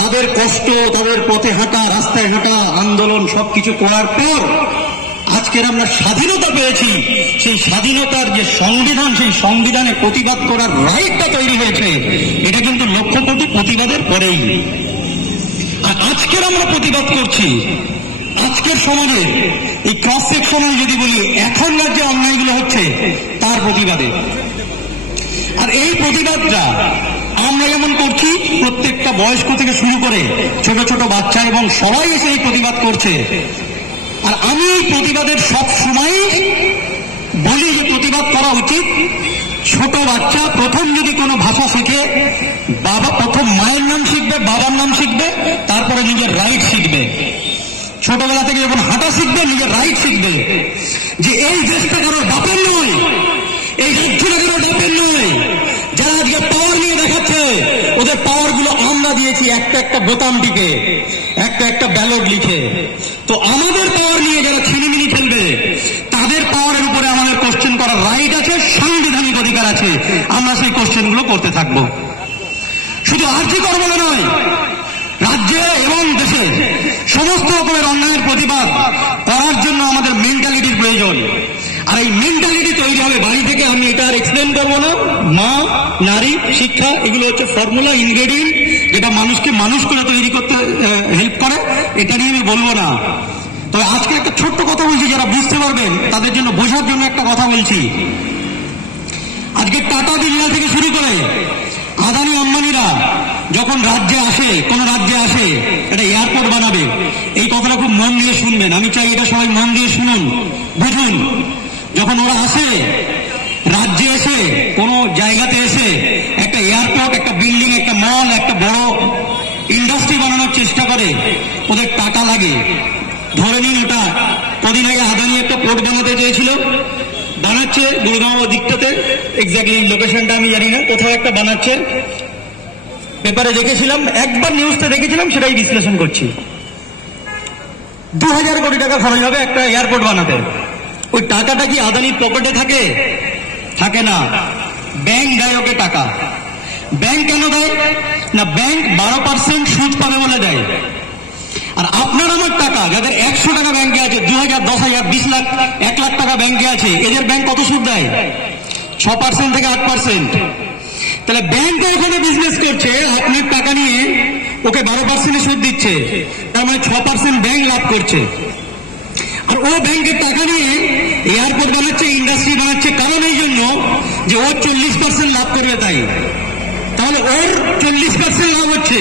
তাদের কষ্ট, তাদের পথে হাঁটা, রাস্তায় হাঁটা, আন্দোলন সবকিছু করার পর আজকের আমরা স্বাধীনতা পেয়েছি। সেই স্বাধীনতার যে সংবিধান, সেই সংবিধানে প্রতিবাদ করার রাইটটা তৈরি হয়েছে, এটা কিন্তু লক্ষ কোটি প্রতিবাদের পরেই। আর আজকের আমরা প্রতিবাদ করছি আজকের সমাজে এই ক্রস সেকশনাল যদি বলি এখন রাজ্যে অন্যায়গুলো হচ্ছে তার প্রতিবাদে। আর এই প্রতিবাদটা আমরা যেমন করছি, প্রত্যেকটা বয়স্ক থেকে শুরু করে ছোট ছোট বাচ্চা এবং সবাই এসে এই প্রতিবাদ করছে। আর আমি এই প্রতিবাদের সব সময় বলি যে প্রতিবাদ করা উচিত। ছোট বাচ্চা প্রথম যদি কোনো ভাষা শিখে, প্রথম মায়ের নাম শিখবে, বাবার নাম শিখবে, তারপরে নিজের রাইট শিখবে। ছোটবেলা থেকে যখন হাঁটা শিখবে, নিজের রাইট শিখবে যে এই দেশটা কারোর বাপের নয়, এই রাজ্যটা কারোর বাপের নয়। যারা আজকে পাওয়ার নিয়ে দেখাচ্ছে, ওদের পাওয়ার গুলো আমরা দিয়েছি একটা একটা বোতাম টিপে, একটা একটা ব্যালট লিখে। তো আমাদের পাওয়ার নিয়ে যারা ছিনিমিনি খেলবে, তাদের পাওয়ারের উপরে আমাদের কোশ্চেন করার রাইট আছে, সাংবিধানিক অধিকার আছে। আমরা সেই কোশ্চেন গুলো করতে থাকবো। শুধু আর্থিকর বলে নয়, রাজ্যে এবং দেশে সমস্ত রকমের অন্যায়ের প্রতিবাদ করার জন্য আমাদের মেন্টালিটির প্রয়োজন। আর এই মেন্টালিটি তৈরি হবে বাড়ি থেকে। আমি এটা আর এক্সপ্লেন করবো না। মা, নারী, শিক্ষা, এগুলো হচ্ছে ফর্মুলা, ইনগ্রেডিয়েন্ট, যেটা মানুষকে মানুষ করে তৈরি করতে হেল্প করে। এটা নিয়ে আমি বলবো না। তবে আজকে একটা ছোট্ট কথা বলছি, যারা বুঝতে পারবেন তাদের জন্য, বোঝার জন্য একটা কথা বলছি। আজকে টাটা বিড়লা থেকে শুরু করে আদানি আম্বানিরা যখন রাজ্যে আসে, কোন রাজ্যে আসে, এটা এয়ারপোর্ট বানাবে, এই কথাটা খুব মন দিয়ে শুনবেন। আমি চাই এটা সবাই মন দিয়ে শুনুন, বুঝুন। যখন ওরা আসে, রাজ্যে এসে, কোন জায়গাতে এসে একটা এয়ারপোর্ট, একটা বিল্ডিং, একটা মল, একটা বড় ইন্ডাস্ট্রি বানানোর চেষ্টা করে, ওদের টাকা লাগে। ধরে নিন ওটা কদিন আগে আদানি একটা পোর্ট বানাতে চেয়েছিল, বানাচ্ছে গুরগাঁও দিকটাতে, এক্স্যাক্টলি লোকেশনটা আমি জানি না, কোথাও একটা বানাচ্ছে। পেপারে দেখেছিলাম, একবার নিউজটা দেখেছিলাম, সেটাই বিশ্লেষণ করছি। 2000 কোটি টাকা খরচ হবে একটা এয়ারপোর্ট বানাতে। ওই টাকাটা কি আদানির পকেটে থাকে? থাকে না। ব্যাংক দেয় ওকে টাকা। ব্যাংক কেন দেয় না? ব্যাংক 12% সুদ পাবে বলে দেয়। আর আপনার আমার টাকা, যাদের 100 টাকা ব্যাংকে আছে, 2000, 10,000, 20 লাখ, 1 লাখ টাকা ব্যাংকে আছে, এদের ব্যাংক কত সুদ দেয়? 6% থেকে 8%। তাহলে ব্যাংক ওখানে বিজনেস করছে, আপনার টাকা নিয়ে ওকে 12% সুদ দিচ্ছে, তার মানে 6% ব্যাংক লাভ করছে। আর ও ব্যাংকের টাকা নিয়ে এয়ারপোর্ট বানাচ্ছে, ইন্ডাস্ট্রি বানাচ্ছে, কারণ এই জন্য যে ও 40% লাভ করবে তাই। তাহলে ওর 40% লাভ হচ্ছে,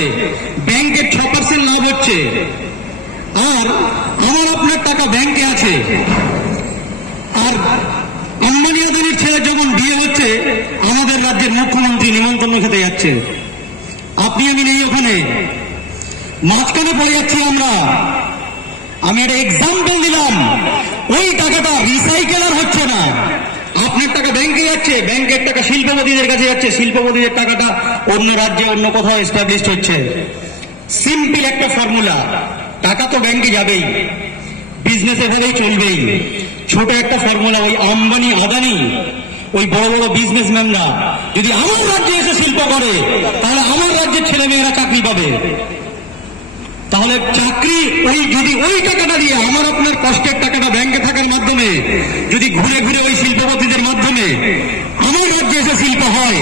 ব্যাংকের 6% লাভ হচ্ছে। আর আমার আপনার টাকা ব্যাংকে আছে। আর আম্বানি আদানির ছেলে যখন বিয়ে হচ্ছে, আমাদের রাজ্যের মুখ্যমন্ত্রী নিমন্ত্রণ খেতে যাচ্ছে, আপনি আমি নেই ওখানে, মাঝখানে পড়ে যাচ্ছি আমরা। আমি একটা এক্সাম্পল দিলাম। ওই টাকাটা রিসাইকেলার হচ্ছে না। আপনার টাকা ব্যাংকে যাচ্ছে, ব্যাংকের টাকা শিল্পপতিদের কাছে যাচ্ছে, শিল্পপতিদের টাকাটা অন্য রাজ্যে, অন্য কোথাও এস্টাবলিশড হচ্ছে। সিম্পল একটা ফর্মুলা, টাকা তো ব্যাংকে যাবেই, বিজনেস এভাবেই চলবেই। ছোট একটা ফর্মুলা, ওই আম্বানি আদানি, ওই বড় বড় বিজনেসম্যানরা যদি আমার রাজ্যে এসে শিল্প করে, তাহলে আমার রাজ্যের ছেলে মেয়েরা চাকরি পাবে। তাহলে চাকরি যদি ওই টাকাটা দিয়ে, আমার আপনার কষ্টের টাকাটা ব্যাংকে থাকার মাধ্যমে যদি ঘুরে ঘুরে ওই শিল্পপতিদের মাধ্যমে আমার রাজ্যে এসে শিল্প হয়,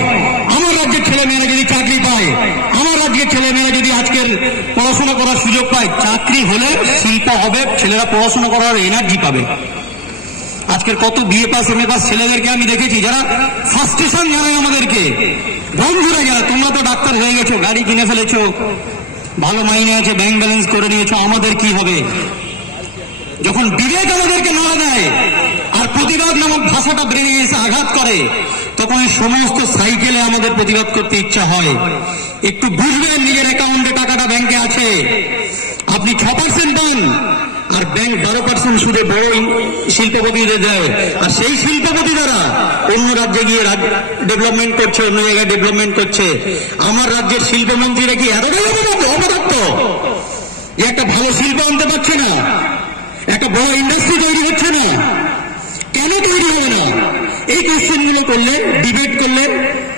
আমার রাজ্যের ছেলে মেয়েরা যদি চাকরি পায়, আমার রাজ্যের ছেলে মেয়েরা যদি আজকের পড়াশোনা করার সুযোগ পায়, চাকরি হলে শিল্প হবে, ছেলেরা পড়াশোনা করার এনার্জি পাবে। আজকের কত বিএ পাস, এমএ পাস ছেলেদেরকে আমি দেখেছি, যারা ফার্স্টেশন জানায় আমাদেরকে, বন্ধুরা যারা, তোমরা তো ডাক্তার হয়ে গেছো, গাড়ি কিনে ফেলেছো, ভালো মাইনে আছে, ব্যাংক ব্যালেন্স করে নিয়েছো, আমাদের কি হবে? যখন বিবেক আমাদেরকে নাড়া দেয় আর প্রতিবাদ নামক ভাষাটা ব্রেনে এসে আঘাত করে, তখন এই সমস্ত সাইকেলে আমাদের প্রতিবাদ করতে ইচ্ছা হয়। একটু বুঝবেন, নিজের অ্যাকাউন্টে টাকাটা ব্যাংকে আছে, আপনি 6% পান, আর ব্যাংক 12% সুদে বড় শিল্পপতিদের দেয়। আর সেই শিল্পপতি দ্বারা অন্য রাজ্যে গিয়ে ডেভেলপমেন্ট করছে, অন্য জায়গায় ডেভেলপমেন্ট করছে। আমার রাজ্যের শিল্পমন্ত্রীরা কি এতটাই অপদার্থ যে একটা ভালো শিল্প আনতে পারছে না, একটা বড় ইন্ডাস্ট্রি তৈরি হচ্ছে না? কেন তৈরি হবে না? এই কোশ্চেনগুলো করলে, ডিবেট করলে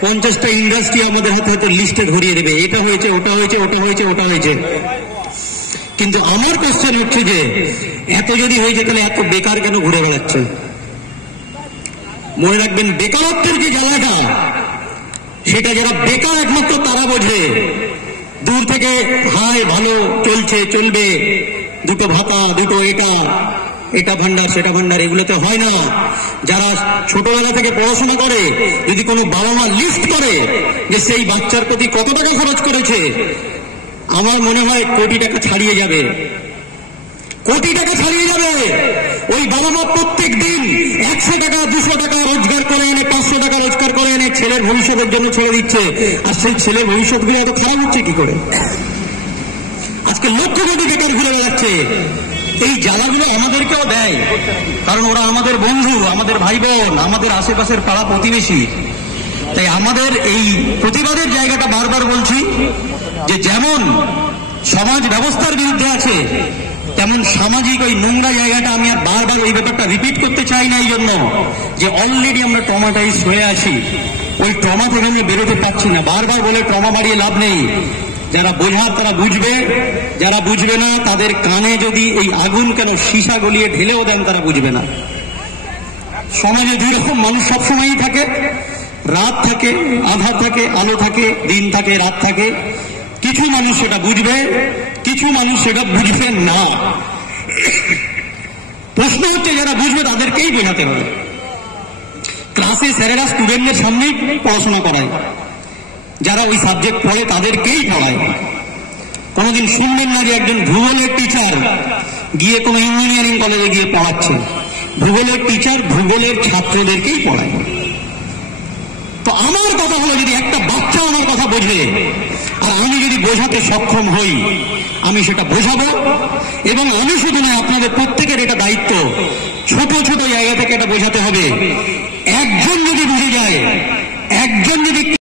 50টা ইন্ডাস্ট্রি আমাদের হাতে হাতে লিস্টে ধরিয়ে দেবে, এটা হয়েছে, ওটা হয়েছে, ওটা হয়েছে, ওটা হয়েছে। কিন্তু আমার কোশ্চেন হচ্ছে যে এত যদি হয়েছে তাহলে এত বেকার কেন ঘুরে বেড়াচ্ছে? মনে রাখবেন, বেকারত্বের যে জ্বালাটা, সেটা যারা বেকার একমাত্র তারা বোঝে। দূর থেকে হায় ভালো চলছে, চলবে, দুটো ভাতা, দুটো এটা ভান্ডার, সেটা ভান্ডার, এগুলোতে হয় না। যারা ছোটবেলা থেকে পড়াশোনা করে, যদি কোনো বাবা মা লিস্ট করে যে সেই বাচ্চার প্রতি কত টাকা খরচ করেছে, আমার মনে হয় কোটি টাকা ছাড়িয়ে যাবে, কোটি টাকা ছাড়িয়ে যাবে। ওই বাবা মা প্রত্যেক দিন 100 টাকা 200 টাকা রোজগার করে এনে, 500 টাকা রোজগার করে এনে ছেলের ভবিষ্যতের জন্য ছেড়ে দিচ্ছে। আর সেই ছেলের ভবিষ্যৎগুলো এত খারাপ হচ্ছে কি করে? আজকে লক্ষ কোটি বেকার ঘুরে বেড়াচ্ছে। এই জ্বালাগুলো আমাদেরকেও দেয়, কারণ ওরা আমাদের বন্ধু, আমাদের ভাই বোন, আমাদের আশেপাশের পাড়া প্রতিবেশী। তাই আমাদের এই প্রতিবাদের জায়গাটা বারবার বলছি যে যেমন সমাজ ব্যবস্থার বিরুদ্ধে আছে, তেমন সামাজিক ওই নোংরা জায়গাটা আমি আর বারবার ওই ব্যাপারটা রিপিট করতে চাই না, এই জন্য যে অলরেডি আমরা ট্রমাটাইজ হয়ে আছি। ওই ট্রমা থেকে আমি বেরোতে পারছি না। বারবার বলে ট্রমা বাড়িয়ে লাভ নেই। যারা বোঝার তারা বুঝবে, যারা বুঝবে না তাদের কানে যদি এই আগুন কেন সীসা গলিয়ে ঢেলেও দেন তারা বুঝবে না। সমাজে দুই রকম মানুষ সবসময়ই থাকে, রাত থাকে, আধার থাকে, আলো থাকে, দিন থাকে, রাত থাকে। কিছু মানুষ সেটা বুঝবে, কিছু মানুষ সেটা বুঝবে না। প্রশ্ন হচ্ছে যারা বুঝবে তাদেরকেই বোঝাতে হবে। ক্লাসে স্যারেরা স্টুডেন্টদের সামনেই পড়াশোনা করায়, যারা ওই সাবজেক্ট পড়ে তাদেরকেই পড়ায়। কোনোদিন শুনবেন না যে একজন ভূগোলের টিচার গিয়ে কোনো ইঞ্জিনিয়ারিং কলেজে গিয়ে পড়াচ্ছে। ভূগোলের টিচার ভূগোলের ছাত্রদেরকেই পড়ায়। তো আমার কথা হলো, যদি একটা বাচ্চা আমার কথা বোঝে আর আমি যদি বোঝাতে সক্ষম হই, আমি সেটা বোঝাবো। এবং আমি শুধু নয়, আপনাদের প্রত্যেকের এটা দায়িত্ব